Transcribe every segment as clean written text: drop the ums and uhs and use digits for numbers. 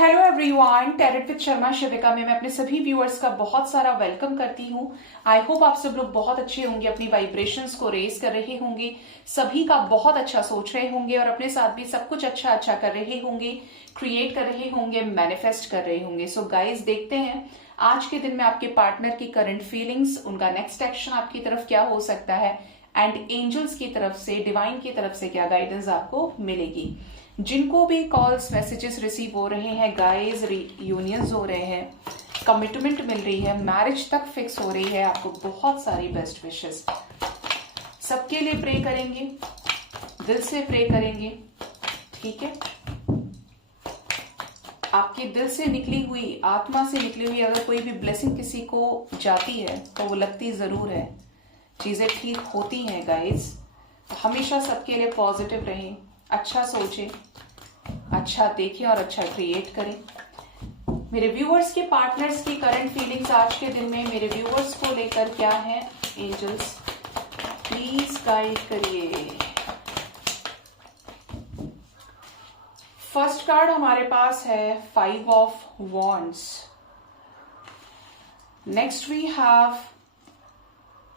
Hello everyone, tarot with Sharma Shivika में मैं अपने सभी व्यूअर्स का बहुत सारा वेलकम करती हूँ। आई होप आप सब लोग बहुत अच्छे होंगे, अपनी वाइब्रेशंस को रेज कर रहे होंगे, सभी का बहुत अच्छा सोच रहे होंगे और अपने साथ भी सब कुछ अच्छा अच्छा कर रहे होंगे, क्रिएट कर रहे होंगे, मैनिफेस्ट कर रहे होंगे। सो गाइज, देखते हैं आज के दिन में आपके पार्टनर की करंट फीलिंग्स, उनका नेक्स्ट एक्शन आपकी तरफ क्या हो सकता है एंड एंजल्स की तरफ से, डिवाइन की तरफ से क्या गाइडेंस आपको मिलेगी। जिनको भी कॉल्स मैसेजेस रिसीव हो रहे हैं गाइस, यूनियंस हो रहे हैं, कमिटमेंट मिल रही है, मैरिज तक फिक्स हो रही है, आपको बहुत सारी बेस्ट विशेस। सबके लिए प्रे करेंगे, दिल से प्रे करेंगे, ठीक है। आपके दिल से निकली हुई, आत्मा से निकली हुई अगर कोई भी ब्लेसिंग किसी को जाती है तो वो लगती जरूर है, चीजें ठीक होती हैं गाइस। हमेशा सबके लिए पॉजिटिव रहें, अच्छा सोचें, अच्छा देखें और अच्छा क्रिएट करें। मेरे व्यूअर्स के पार्टनर्स की करंट फीलिंग्स आज के दिन में मेरे व्यूअर्स को लेकर क्या है, एंजल्स प्लीज गाइड करिए। फर्स्ट कार्ड हमारे पास है 5 of wands. Next we have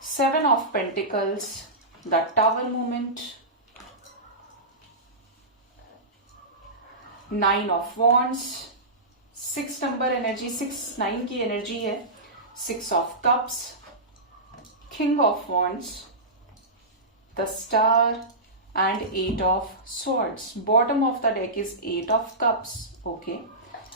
7 of pentacles, the tower movement, 9 of wands, 6 number energy, 9 की एनर्जी है, 6 of cups, king of wands, the star and 8 of swords. Bottom of the deck is 8 of cups. Okay,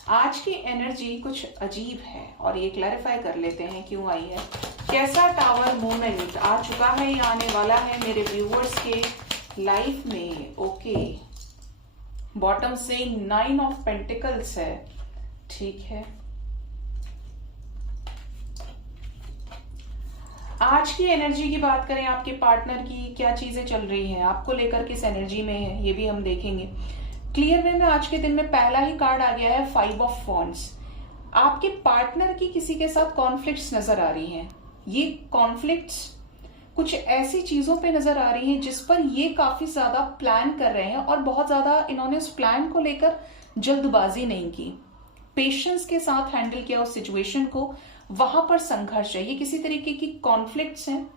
आज की energy कुछ अजीब है और ये clarify कर लेते हैं क्यों आई है। कैसा टावर मूवमेंट आ चुका है या आने वाला है मेरे व्यूअर्स के लाइफ में। ओके, बॉटम से 9 ऑफ पेंटिकल्स है, ठीक है। आज की एनर्जी की बात करें, आपके पार्टनर की क्या चीजें चल रही हैं, आपको लेकर किस एनर्जी में है, ये भी हम देखेंगे। क्लियर वे में आज के दिन में पहला ही कार्ड आ गया है 5 ऑफ वॉन्ड्स। आपके पार्टनर की किसी के साथ कॉन्फ्लिक्ट्स नजर आ रही हैं। ये कॉन्फ्लिक्ट्स कुछ ऐसी चीजों पे नजर आ रही हैं जिस पर ये काफी ज्यादा प्लान कर रहे हैं और बहुत ज्यादा इन्होंने उस प्लान को लेकर जल्दबाजी नहीं की, पेशेंस के साथ हैंडल किया उस सिचुएशन को। वहां पर संघर्ष है, ये किसी तरीके की कॉन्फ्लिक्ट्स हैं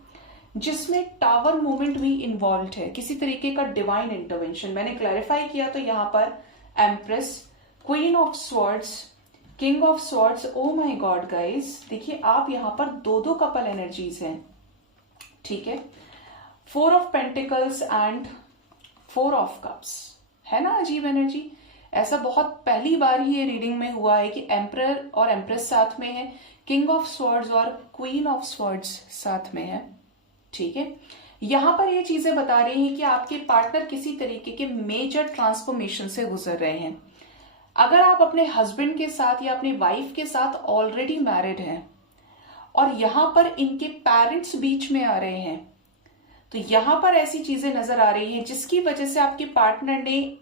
जिसमें टावर मूवमेंट भी इन्वॉल्व है, किसी तरीके का डिवाइन इंटरवेंशन। मैंने क्लैरिफाई किया तो यहाँ पर empress, queen of swords, king of swords. O my God guys, देखिए आप यहाँ पर दो कपल एनर्जीज हैं, ठीक है। 4 of pentacles and 4 of cups, है ना अजीब एनर्जी। ऐसा बहुत पहली बार ही ये रीडिंग में हुआ है कि एम्परर और एम्प्रेस साथ में है, किंग ऑफ स्वॉर्ड्स और क्वीन ऑफ स्वॉर्ड्स साथ में है, ठीक है। यहां पर ये चीजें बता रही हैं कि आपके पार्टनर किसी तरीके के मेजर ट्रांसफॉर्मेशन से गुजर रहे हैं। अगर आप अपने हस्बैंड के साथ या अपनी वाइफ के साथ ऑलरेडी मैरिड हैं और यहां पर इनके पेरेंट्स बीच में आ रहे हैं, तो यहां पर ऐसी चीजें नजर आ रही हैं जिसकी वजह से आपके पार्टनर ने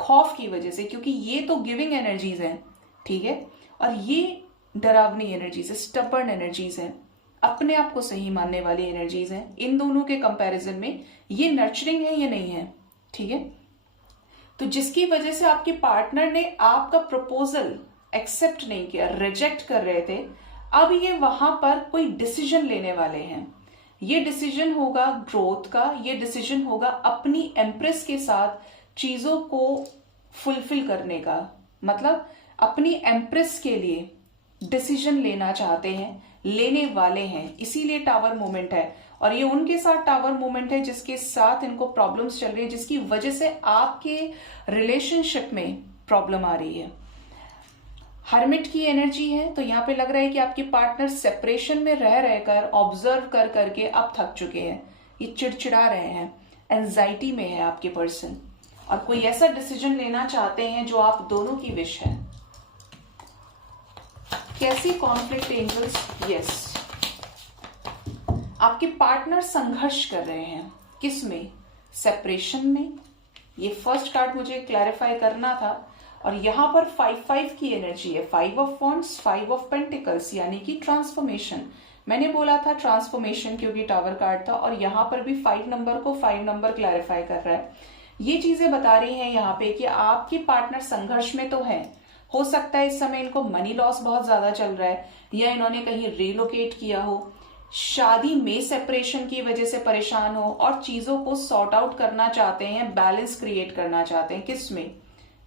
खौफ की वजह से, क्योंकि ये तो गिविंग एनर्जीज हैं, ठीक है, और ये डरावनी एनर्जीज है, स्टबर्न एनर्जीज हैं, अपने आप को सही मानने वाली एनर्जीज हैं। इन दोनों के कंपैरिजन में ये नर्चरिंग है, ये नहीं है, ठीक है। तो जिसकी वजह से आपके पार्टनर ने आपका प्रपोजल एक्सेप्ट नहीं किया, रिजेक्ट कर रहे थे, अब ये वहां पर कोई डिसीजन लेने वाले हैं। ये डिसीजन होगा ग्रोथ का, ये डिसीजन होगा अपनी एम्प्रेस के साथ चीजों को फुलफिल करने का, मतलब अपनी एम्प्रेस के लिए डिसीजन लेना चाहते हैं, लेने वाले हैं, इसीलिए टावर मूवमेंट है। और ये उनके साथ टावर मूवमेंट है जिसके साथ इनको प्रॉब्लम्स चल रही है, जिसकी वजह से आपके रिलेशनशिप में प्रॉब्लम आ रही है। हर्मिट की एनर्जी है, तो यहाँ पे लग रहा है कि आपके पार्टनर सेपरेशन में रह रहकर, ऑब्जर्व कर करके अब थक चुके हैं, ये चिड़चिड़ा रहे हैं, एंजाइटी में है आपके पर्सन, और कोई ऐसा डिसीजन लेना चाहते हैं जो आप दोनों की विश है। कैसी कॉन्फ्लिक्ट एंजल्स? यस, आपके पार्टनर संघर्ष कर रहे हैं, किस में? सेपरेशन में। ये फर्स्ट कार्ड मुझे क्लैरिफाई करना था। और यहां पर 5 की एनर्जी है, 5 ऑफ वॉन्ड्स, 5 ऑफ पेंटिकल्स, यानी कि ट्रांसफॉर्मेशन। मैंने बोला था ट्रांसफॉर्मेशन क्योंकि टावर कार्ड था, और यहां पर भी 5 नंबर को 5 नंबर क्लैरिफाई कर रहा है। ये चीजें बता रही हैं यहाँ पे कि आपके पार्टनर संघर्ष में तो है, हो सकता है इस समय इनको मनी लॉस बहुत ज्यादा चल रहा है, या इन्होंने कहीं रिलोकेट किया हो, शादी में सेपरेशन की वजह से परेशान हो, और चीजों को सॉर्ट आउट करना चाहते हैं, बैलेंस क्रिएट करना चाहते हैं। किस में?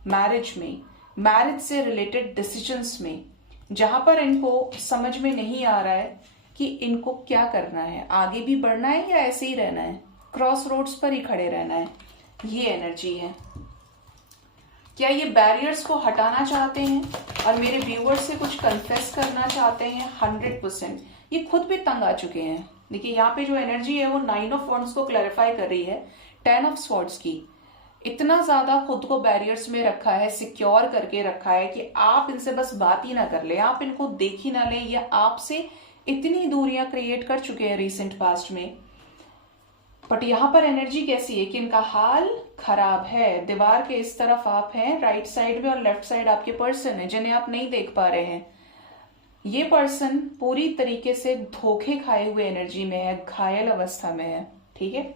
मैरिज में, मैरिज से रिलेटेड डिसीजंस में, जहां पर इनको समझ में नहीं आ रहा है कि इनको क्या करना है, आगे भी बढ़ना है या ऐसे ही रहना है, क्रॉस रोड्स पर ही खड़े रहना है। ये एनर्जी है। क्या ये बैरियर्स को हटाना चाहते हैं और मेरे व्यूअर्स से कुछ कन्फेस करना चाहते हैं? 100%। ये खुद भी तंग आ चुके हैं। देखिए यहाँ पे जो एनर्जी है वो 9 ऑफ वॉन्ड्स को क्लैरिफाई कर रही है 10 ऑफ स्वॉर्ड्स की। इतना ज्यादा खुद को बैरियर्स में रखा है, सिक्योर करके रखा है कि आप इनसे बस बात ही ना कर ले, आप इनको देख ही ना ले, या आपसे इतनी दूरियां क्रिएट कर चुके हैं रिसेंट पास्ट में। बट यहां पर एनर्जी कैसी है कि इनका हाल खराब है। दीवार के इस तरफ आप हैं राइट साइड में, और लेफ्ट साइड आपके पर्सन है जिन्हें आप नहीं देख पा रहे हैं। ये पर्सन पूरी तरीके से धोखे खाए हुए एनर्जी में है, घायल अवस्था में है। ठीक है,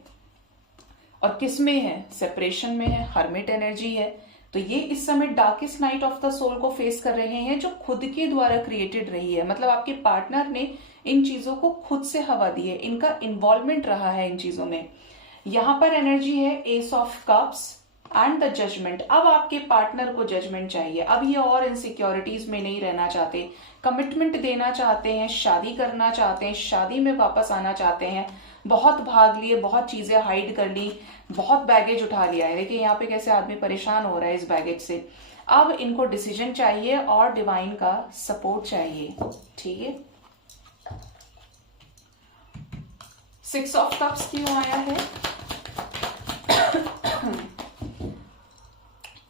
और किस में है? सेपरेशन में है, हर्मिट एनर्जी है। तो ये इस समय darkest night of the soul को फेस कर रहे हैं, जो खुद के द्वारा क्रिएटेड रही है। मतलब आपके पार्टनर ने इन चीजों को खुद से हवा दी है, इनका इन्वॉल्वमेंट रहा है इन चीजों में। यहां पर एनर्जी है ace of cups and the judgement. अब आपके पार्टनर को जजमेंट चाहिए। अब ये और इनसिक्योरिटीज में नहीं रहना चाहते, कमिटमेंट देना चाहते हैं, शादी करना चाहते हैं, शादी में वापस आना चाहते हैं। बहुत भाग लिए, बहुत चीजें हाइड कर ली, बहुत बैगेज उठा लिया है। देखिए यहाँ पे कैसे आदमी परेशान हो रहा है इस बैगेज से। अब इनको डिसीजन चाहिए और डिवाइन का सपोर्ट चाहिए। ठीक है, 6 ऑफ कप्स क्यों आया है?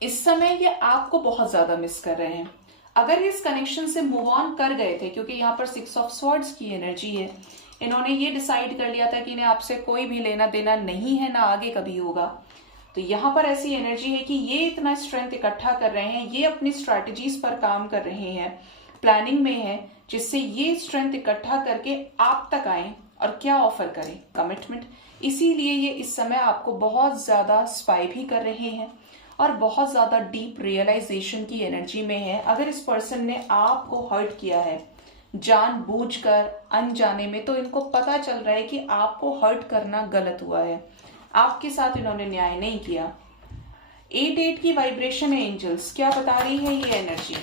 इस समय ये आपको बहुत ज्यादा मिस कर रहे हैं। अगर इस कनेक्शन से मूव ऑन कर गए थे, क्योंकि यहाँ पर 6 ऑफ स्वॉर्ड्स की एनर्जी है, इन्होंने ये डिसाइड कर लिया था कि इन्हें आपसे कोई भी लेना देना नहीं है, ना आगे कभी होगा। तो यहाँ पर ऐसी एनर्जी है कि ये इतना स्ट्रेंथ इकट्ठा कर रहे हैं, ये अपनी स्ट्रैटेजीज पर काम कर रहे हैं, प्लानिंग में है, जिससे ये स्ट्रेंथ इकट्ठा करके आप तक आए और क्या ऑफर करें? कमिटमेंट। इसीलिए ये इस समय आपको बहुत ज्यादा स्पाई भी कर रहे हैं और बहुत ज्यादा डीप रियलाइजेशन की एनर्जी में है। अगर इस पर्सन ने आपको हर्ट किया है जानबूझकर, अनजाने में, तो इनको पता चल रहा है कि आपको हर्ट करना गलत हुआ है, आपके साथ इन्होंने न्याय नहीं किया। 8 की वाइब्रेशन है एंजल्स। क्या बता रही है ये एनर्जी?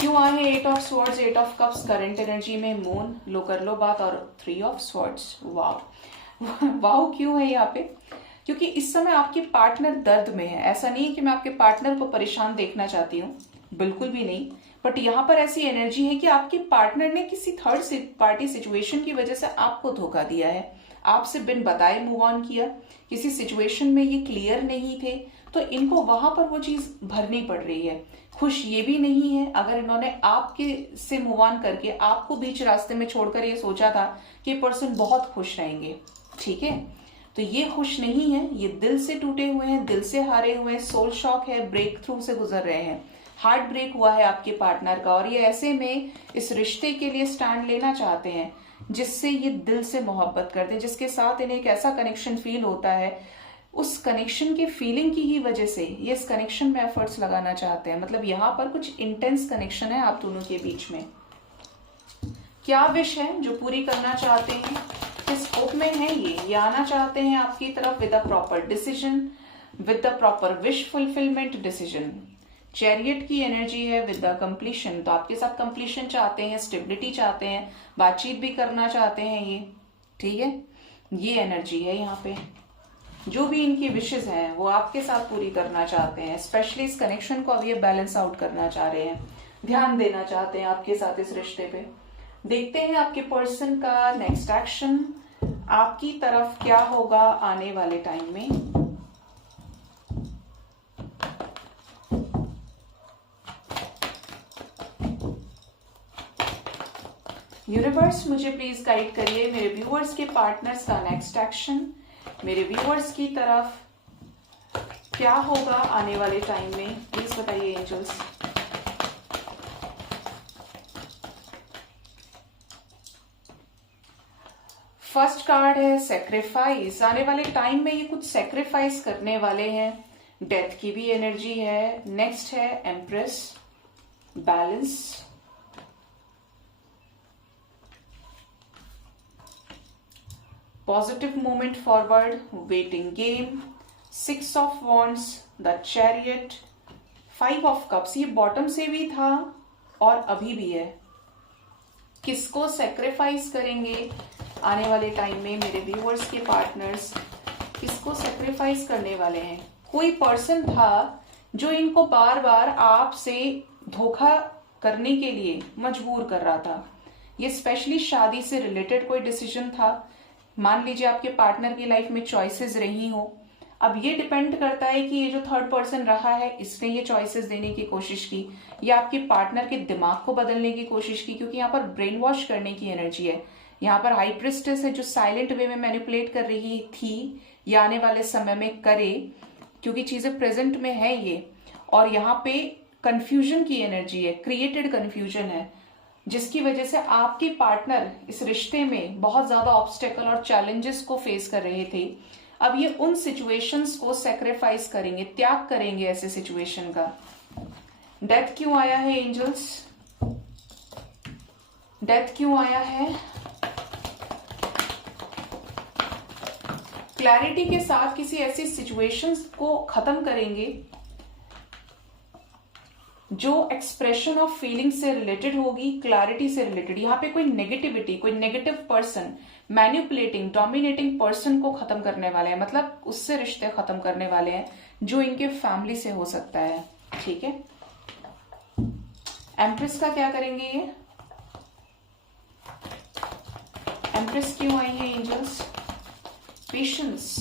क्यों आए हैं 8 of swords, 8 of cups current energy में? मून, लो कर लो बात, और 3 ऑफ स्वॉर्ड्स। वाव वाव क्यों है यहाँ पे? क्योंकि इस समय आपके पार्टनर दर्द में है। ऐसा नहीं है कि मैं आपके पार्टनर को परेशान देखना चाहती हूँ, बिल्कुल भी नहीं। बट यहाँ पर ऐसी एनर्जी है कि आपके पार्टनर ने किसी थर्ड पार्टी सिचुएशन की वजह से आपको धोखा दिया है, आपसे बिन बताए मूव ऑन किया, किसी सिचुएशन में ये क्लियर नहीं थे, तो इनको वहां पर वो चीज भरनी पड़ रही है। खुश ये भी नहीं है अगर इन्होंने आपके से मूव ऑन करके आपको बीच रास्ते में छोड़कर ये सोचा था कि पर्सन बहुत खुश रहेंगे। ठीक है, तो ये खुश नहीं है, ये दिल से टूटे हुए हैं, दिल से हारे हुए हैं, सोल शॉक है, ब्रेक थ्रू से गुजर रहे हैं, हार्ट ब्रेक हुआ है आपके पार्टनर का, और ये ऐसे में इस रिश्ते के लिए स्टैंड लेना चाहते हैं जिससे ये दिल से मोहब्बत करते हैं, जिसके साथ इन्हें एक ऐसा कनेक्शन फील होता है। उस कनेक्शन के फीलिंग की ही वजह से ये इस कनेक्शन में एफर्ट्स लगाना चाहते हैं। मतलब यहाँ पर कुछ इंटेंस कनेक्शन है आप दोनों के बीच में। क्या विश है जो पूरी करना चाहते हैं? किस स्कोप में है ये आना चाहते हैं आपकी तरफ with a proper decision, with the proper wish fulfilment decision. Chariot की एनर्जी है विद द कंप्लीशन, तो आपके साथ कंप्लीशन चाहते हैं, स्टेबिलिटी चाहते हैं, बातचीत भी करना चाहते हैं ये। ठीक है, ये एनर्जी है यहाँ पे। जो भी इनकी विशेष हैं वो आपके साथ पूरी करना चाहते हैं। स्पेशली इस कनेक्शन को अब ये बैलेंस आउट करना चाह रहे हैं, ध्यान देना चाहते हैं आपके साथ इस रिश्ते पे। देखते हैं आपके पर्सन का नेक्स्ट एक्शन आपकी तरफ क्या होगा आने वाले टाइम में। यूनिवर्स मुझे प्लीज गाइड करिए मेरे व्यूअर्स के पार्टनर्स का नेक्स्ट एक्शन, मेरे व्यूअर्स की तरफ क्या होगा आने वाले टाइम में, प्लीज बताइए एंजल्स। फर्स्ट कार्ड है सेक्रीफाइस। आने वाले टाइम में ये कुछ सेक्रीफाइस करने वाले हैं, डेथ की भी एनर्जी है। नेक्स्ट है empress, balance, positive movement forward, waiting game, 6 of wands, the chariot, 5 of cups. ये बॉटम से भी था और अभी भी है। किसको सेक्रीफाइस करेंगे आने वाले टाइम में मेरे व्यूअर्स के पार्टनर्स, किसको सेक्रीफाइस करने वाले हैं? कोई पर्सन था जो इनको बार बार आपसे धोखा करने के लिए मजबूर कर रहा था। ये स्पेशली शादी से रिलेटेड कोई डिसीजन था। मान लीजिए आपके पार्टनर की लाइफ में चॉइसेस रही हो। अब ये डिपेंड करता है कि ये जो थर्ड पर्सन रहा है इसने ये चॉइसेस देने की कोशिश की या आपके पार्टनर के दिमाग को बदलने की कोशिश की, क्योंकि यहाँ पर ब्रेन वॉश करने की एनर्जी है। यहाँ पर हाई प्रिस्टेस है जो साइलेंट वे में मैनिपुलेट कर रही थी या आने वाले समय में करे, क्योंकि चीजें प्रेजेंट में है ये। और यहाँ पे कंफ्यूजन की एनर्जी है, क्रिएटेड कंफ्यूजन है, जिसकी वजह से आपके पार्टनर इस रिश्ते में बहुत ज्यादा ऑब्स्टेकल और चैलेंजेस को फेस कर रहे थे। अब ये उन सिचुएशंस को सेक्रीफाइस करेंगे, त्याग करेंगे ऐसे सिचुएशन का। डेथ क्यों आया है एंजल्स? डेथ क्यों आया है? क्लैरिटी के साथ किसी ऐसी सिचुएशंस को खत्म करेंगे जो एक्सप्रेशन ऑफ फीलिंग से रिलेटेड होगी, क्लैरिटी से रिलेटेड। यहाँ पे कोई नेगेटिविटी, कोई negative person, manipulating, dominating person को खत्म करने वाले हैं, मतलब उससे रिश्ते खत्म करने वाले हैं जो इनके फैमिली से हो सकता है। ठीक है, एम्प्रेस का क्या करेंगे ये? एम्प्रेस क्यों आई है angels? Patience.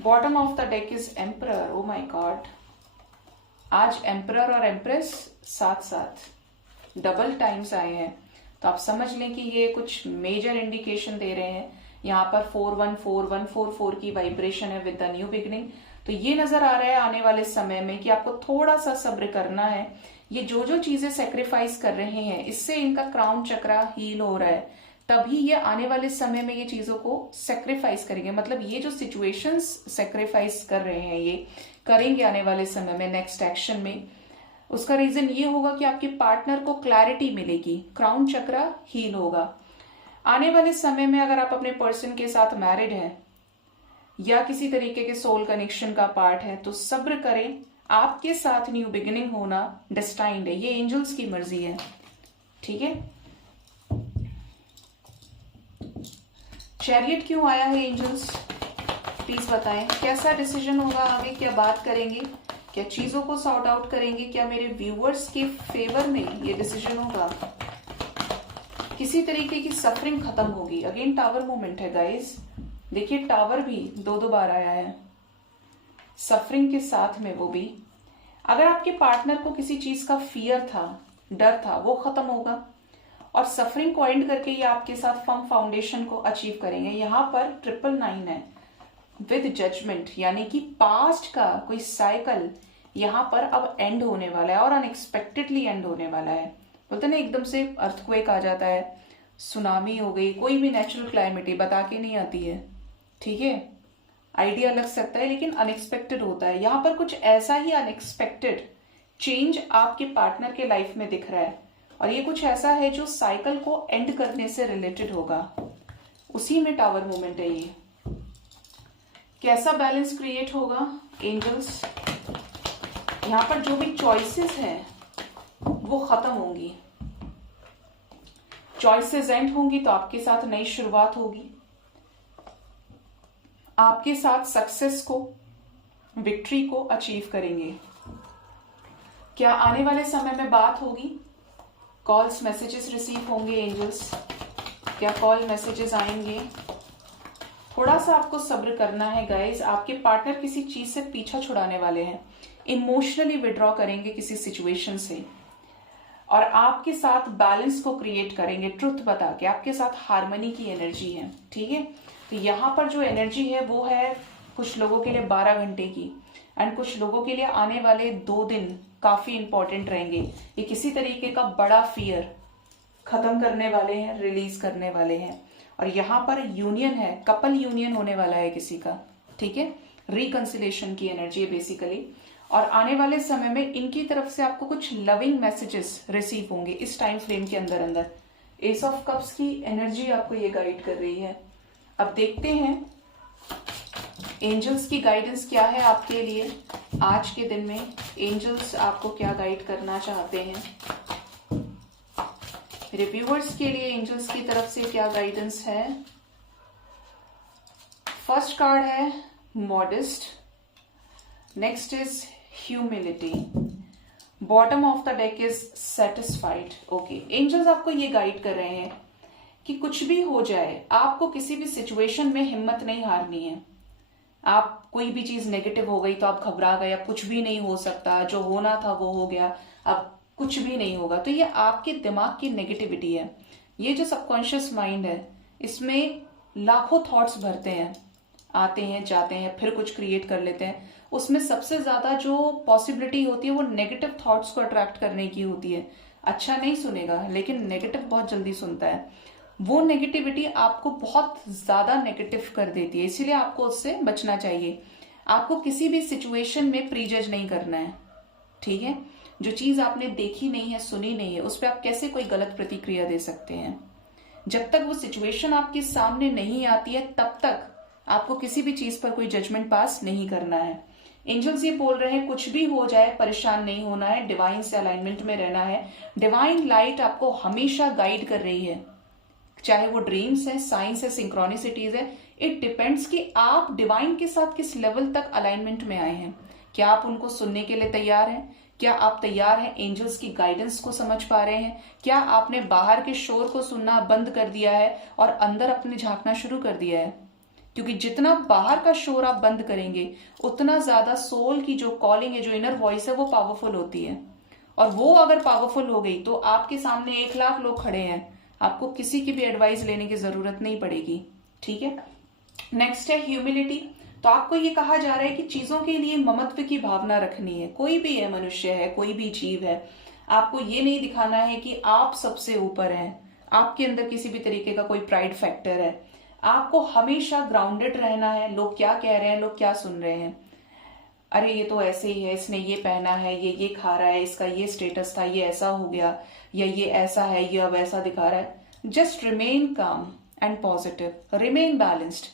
Bottom of the deck is emperor. Oh my god, आज एम्परर और एम्प्रेस साथ साथ डबल टाइम्स आए हैं, तो आप समझ लें कि ये कुछ मेजर इंडिकेशन दे रहे हैं। यहाँ पर 414144 की वाइब्रेशन है विद द न्यू बिगिनिंग। तो ये नजर आ रहा है आने वाले समय में कि आपको थोड़ा सा सब्र करना है। ये जो जो चीजें सेक्रीफाइस कर रहे हैं इससे इनका क्राउन चक्रा हील हो रहा है, तभी ये आने वाले समय में ये चीजों को सेक्रीफाइस करेंगे। मतलब ये जो सिचुएशंस सेक्रीफाइस कर रहे हैं ये करेंगे आने वाले समय में नेक्स्ट एक्शन में। उसका रीजन ये होगा कि आपके पार्टनर को क्लैरिटी मिलेगी, क्राउन चक्रा हील होगा। आने वाले समय में अगर आप अपने पर्सन के साथ मैरिड हैं या किसी तरीके के सोल कनेक्शन का पार्ट है तो सब्र करें, आपके साथ न्यू बिगिनिंग होना डेस्टाइन्ड है, ये एंजल्स की मर्जी है। ठीक है, चैरियट क्यों आया है एंजल्स? प्लीज बताएं कैसा डिसीजन होगा आगे, क्या बात करेंगे, क्या चीजों को सॉर्ट आउट करेंगे, क्या मेरे व्यूअर्स के फेवर में ये डिसीजन होगा? किसी तरीके की सफरिंग खत्म होगी। अगेन टावर मूवमेंट है गाइस, देखिए टावर भी दो बार आया है, सफरिंग के साथ में वो भी। अगर आपके पार्टनर को किसी चीज का फियर था, डर था, वो खत्म होगा और सफरिंग को एंड करके ये आपके साथ फर्म फाउंडेशन को अचीव करेंगे। यहाँ पर 999 है विद जजमेंट, यानी कि पास्ट का कोई साइकिल यहाँ पर अब एंड होने वाला है और अनएक्सपेक्टेडली एंड होने वाला है। बोलते ना एकदम से अर्थक्वेक आ जाता है, सुनामी हो गई, कोई भी नेचुरल क्लाइमेटी बता के नहीं आती है। ठीक है, आइडिया लग सकता है लेकिन अनएक्सपेक्टेड होता है। यहाँ पर कुछ ऐसा ही अनएक्सपेक्टेड चेंज आपके पार्टनर के लाइफ में दिख रहा है और ये कुछ ऐसा है जो साइकिल को एंड करने से रिलेटेड होगा, उसी में टावर मूवमेंट है ये। कैसा बैलेंस क्रिएट होगा एंजल्स? यहाँ पर जो भी चॉइसेस हैं वो खत्म होंगी, चॉइसेस एंड होंगी तो आपके साथ नई शुरुआत होगी, आपके साथ सक्सेस को, विक्ट्री को अचीव करेंगे। क्या आने वाले समय में बात होगी? कॉल्स मैसेजेस रिसीव होंगे एंजल्स? क्या कॉल मैसेजेस आएंगे? थोड़ा सा आपको सब्र करना है गाइज। आपके पार्टनर किसी चीज से पीछा छुड़ाने वाले हैं, इमोशनली विड्रॉ करेंगे किसी सिचुएशन से और आपके साथ बैलेंस को क्रिएट करेंगे ट्रुथ बता के। आपके साथ हार्मनी की एनर्जी है। ठीक है, तो यहाँ पर जो एनर्जी है वो है कुछ लोगों के लिए 12 घंटे की एंड कुछ लोगों के लिए आने वाले 2 दिन काफी इंपॉर्टेंट रहेंगे। ये किसी तरीके का बड़ा फियर खत्म करने वाले हैं, रिलीज करने वाले हैं और यहाँ पर यूनियन है, कपल यूनियन होने वाला है किसी का। ठीक है, रिकंसिलेशन की एनर्जी है बेसिकली। और आने वाले समय में इनकी तरफ से आपको कुछ लविंग मैसेजेस रिसीव होंगे इस टाइम फ्रेम के अंदर अंदर। एस ऑफ कप्स की एनर्जी आपको ये गाइड कर रही है। अब देखते हैं एंजल्स की गाइडेंस क्या है आपके लिए आज के दिन में। एंजल्स आपको क्या गाइड करना चाहते हैं, मेरे व्यूअर्स के लिए एंजल्स की तरफ से क्या गाइडेंस है। फर्स्ट कार्ड है modest, next is humility, bottom of the deck is satisfied. Okay, angels आपको ये गाइड कर रहे हैं कि कुछ भी हो जाए आपको किसी भी सिचुएशन में हिम्मत नहीं हारनी है। आप कोई भी चीज नेगेटिव हो गई तो आप घबरा गए, अब कुछ भी नहीं हो सकता, जो होना था वो हो गया, अब कुछ भी नहीं होगा। तो ये आपके दिमाग की नेगेटिविटी है। ये जो सबकॉन्शियस माइंड है इसमें लाखों थॉट्स भरते हैं, आते हैं जाते हैं, फिर कुछ क्रिएट कर लेते हैं। उसमें सबसे ज्यादा जो पॉसिबिलिटी होती है वो नेगेटिव थॉट्स को अट्रैक्ट करने की होती है। अच्छा नहीं सुनेगा लेकिन नेगेटिव बहुत जल्दी सुनता है। वो नेगेटिविटी आपको बहुत ज्यादा नेगेटिव कर देती है, इसीलिए आपको उससे बचना चाहिए। आपको किसी भी सिचुएशन में प्रीजज नहीं करना है, ठीक है। जो चीज आपने देखी नहीं है, सुनी नहीं है, उस पर आप कैसे कोई गलत प्रतिक्रिया दे सकते हैं। जब तक वो सिचुएशन आपके सामने नहीं आती है तब तक आपको किसी भी चीज पर कोई जजमेंट पास नहीं करना है। एंजल्स ये बोल रहे हैं कुछ भी हो जाए परेशान नहीं होना है, डिवाइन से अलाइनमेंट में रहना है। डिवाइन लाइट आपको हमेशा गाइड कर रही है, चाहे वो ड्रीम्स है, साइंस है, सिंक्रोनिसिटीज है। इट डिपेंड्स कि आप डिवाइन के साथ किस लेवल तक अलाइनमेंट में आए हैं। क्या आप उनको सुनने के लिए तैयार हैं? क्या आप तैयार हैं एंजल्स की गाइडेंस को समझ पा रहे हैं? क्या आपने बाहर के शोर को सुनना बंद कर दिया है और अंदर अपने झांकना शुरू कर दिया है? क्योंकि जितना बाहर का शोर आप बंद करेंगे उतना ज्यादा सोल की जो कॉलिंग है, जो इनर वॉइस है, वो पावरफुल होती है। और वो अगर पावरफुल हो गई तो आपके सामने 1,00,000 लोग खड़े हैं, आपको किसी की भी एडवाइस लेने की जरूरत नहीं पड़ेगी, ठीक है। नेक्स्ट है ह्यूमिलिटी। तो आपको ये कहा जा रहा है कि चीजों के लिए ममत्व की भावना रखनी है। कोई भी है, मनुष्य है, कोई भी जीव है, आपको ये नहीं दिखाना है कि आप सबसे ऊपर हैं, आपके अंदर किसी भी तरीके का कोई प्राइड फैक्टर है। आपको हमेशा ग्राउंडेड रहना है। लोग क्या कह रहे हैं, लोग क्या सुन रहे हैं, अरे ये तो ऐसे ही है, इसने ये पहना है, ये खा रहा है, इसका ये स्टेटस था, ये ऐसा हो गया, या ये ऐसा है, ये अब ऐसा दिखा रहा है। जस्ट रिमेन काम एंड पॉजिटिव, रिमेन बैलेंस्ड।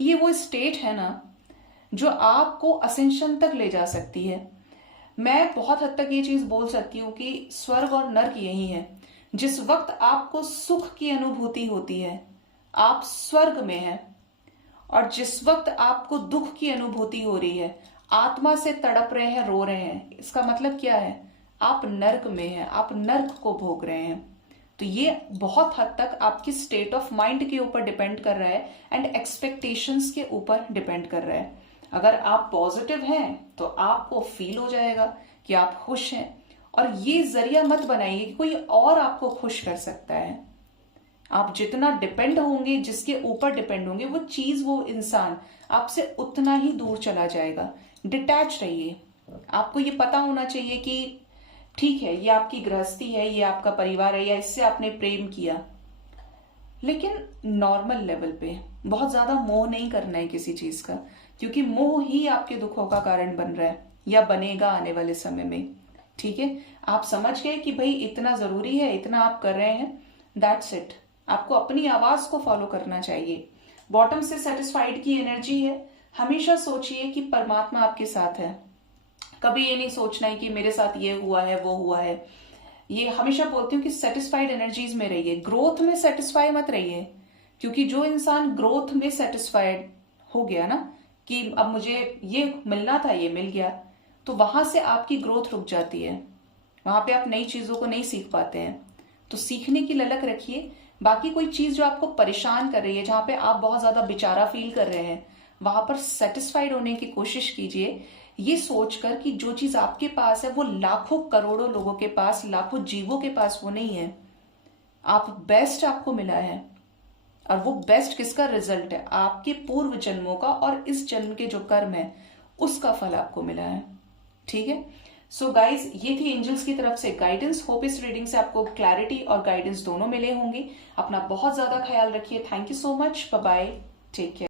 ये वो स्टेट है ना जो आपको असेंशन तक ले जा सकती है। मैं बहुत हद तक ये चीज बोल सकती हूँ कि स्वर्ग और नर्क यही है। जिस वक्त आपको सुख की अनुभूति होती है आप स्वर्ग में हैं, और जिस वक्त आपको दुख की अनुभूति हो रही है, आत्मा से तड़प रहे हैं, रो रहे हैं, इसका मतलब क्या है? आप नर्क में हैं, आप नर्क को भोग रहे हैं। तो ये बहुत हद तक आपकी स्टेट ऑफ माइंड के ऊपर डिपेंड कर रहा है एंड एक्सपेक्टेशंस के ऊपर डिपेंड कर रहा है। अगर आप पॉजिटिव हैं तो आपको फील हो जाएगा कि आप खुश हैं, और ये जरिया मत बनाइए कि कोई और आपको खुश कर सकता है। आप जितना डिपेंड होंगे, जिसके ऊपर डिपेंड होंगे, वो चीज, वो इंसान आपसे उतना ही दूर चला जाएगा। डिटैच रहिए। आपको ये पता होना चाहिए कि ठीक है, ये आपकी गृहस्थी है, ये आपका परिवार है, या इससे आपने प्रेम किया, लेकिन नॉर्मल लेवल पे बहुत ज्यादा मोह नहीं करना है किसी चीज का, क्योंकि मोह ही आपके दुखों का कारण बन रहा है या बनेगा आने वाले समय में, ठीक है। आप समझ गए कि भाई इतना जरूरी है, इतना आप कर रहे हैं, दैट्स इट। आपको अपनी आवाज को फॉलो करना चाहिए। बॉटम से सेटिस्फाइड की एनर्जी है। हमेशा सोचिए कि परमात्मा आपके साथ है। कभी ये नहीं सोचना है कि मेरे साथ ये हुआ है, वो हुआ है। ये हमेशा बोलती हूँ कि सेटिस्फाइड एनर्जीज में रहिए, ग्रोथ में सेटिस्फाई मत रहिए। क्योंकि जो इंसान ग्रोथ में सेटिस्फाइड हो गया ना कि अब मुझे ये मिलना था, ये मिल गया, तो वहां से आपकी ग्रोथ रुक जाती है। वहां पे आप नई चीजों को नहीं सीख पाते हैं। तो सीखने की ललक रखिए। बाकी कोई चीज जो आपको परेशान कर रही है, जहां पे आप बहुत ज्यादा बेचारा फील कर रहे हैं, वहां पर सेटिस्फाइड होने की कोशिश कीजिए, ये सोचकर कि जो चीज आपके पास है वो लाखों करोड़ों लोगों के पास, लाखों जीवों के पास वो नहीं है। आप बेस्ट आपको मिला है, और वो बेस्ट किसका रिजल्ट है? आपके पूर्व जन्मों का और इस जन्म के जो कर्म है उसका फल आपको मिला है, ठीक है। सो गाइज, ये थी एंजल्स की तरफ से गाइडेंस। होप इस रीडिंग से आपको क्लैरिटी और गाइडेंस दोनों मिले होंगे। अपना बहुत ज्यादा ख्याल रखिए। Thank you so much. Bye bye, take care.